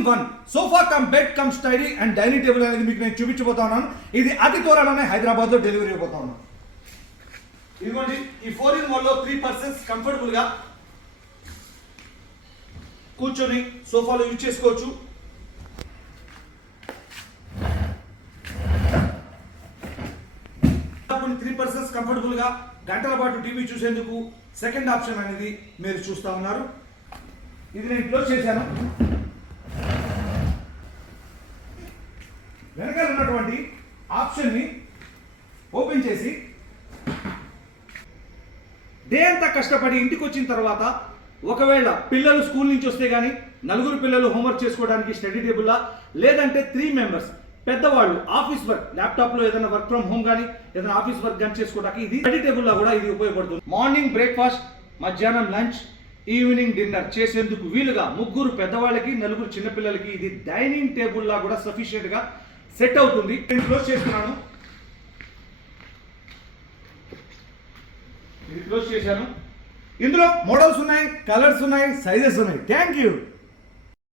In one sofa cum bed come study and dining table అనేది మీకు నేను చూపించబోతా ఉన్నాను. ఇది అతి త్వరలోనే హైదరాబాద్లో డెలివరీ అయిపోతా ఉన్నాను. ఇదిగోండి, ఈ 4 in 1లో 3 persons కంఫర్టబుల్ గా కూర్చొని సోఫాలో యూజ్ చేసుకోవచ్చు. త్రీ పర్సన్స్ కంఫర్టబుల్ గా గంటల పాటు టీవీ చూసేందుకు సెకండ్ ఆప్షన్ అనేది మీరు చూస్తా ఉన్నారు. ఇది నేను క్లోజ్ చేశాను. వెనకాల ఉన్నటువంటి ఆప్షన్ ని ఓపెన్ చేసి డే అంతా కష్టపడి ఇంటికి వచ్చిన తర్వాత ఒకవేళ పిల్లలు స్కూల్ నుంచి వస్తే కానీ 4 పిల్లలు హోంవర్క్ చేసుకోవడానికి స్టడీ టేబుల్లా, లేదంటే 3 members పెద్దవాళ్ళు ఆఫీస్ వర్క్ ల్యాప్టాప్లో ఏదైనా వర్క్ ఫ్రమ్ హోమ్ కానీ ఏదైనా ఆఫీస్ వర్క్ కానీ చేసుకోవడానికి ఇది స్టడీ టేబుల్లా కూడా ఇది ఉపయోగపడుతుంది. మార్నింగ్ బ్రేక్ఫాస్ట్, మధ్యాహ్నం లంచ్, ఈవినింగ్ డిన్నర్ చేసేందుకు వీలుగా 3 పెద్దవాళ్ళకి 4 చిన్నపిల్లలకి ఇది డైనింగ్ టేబుల్లా కూడా సఫిషియెంట్గా సెట్ అవుతుంది. నేను క్లోజ్ చేస్తున్నాను. ఇది క్లోజ్ చేశాను. ఇందులో మోడల్స్ ఉన్నాయి, కలర్స్ ఉన్నాయి, సైజెస్ ఉన్నాయి. Thank you.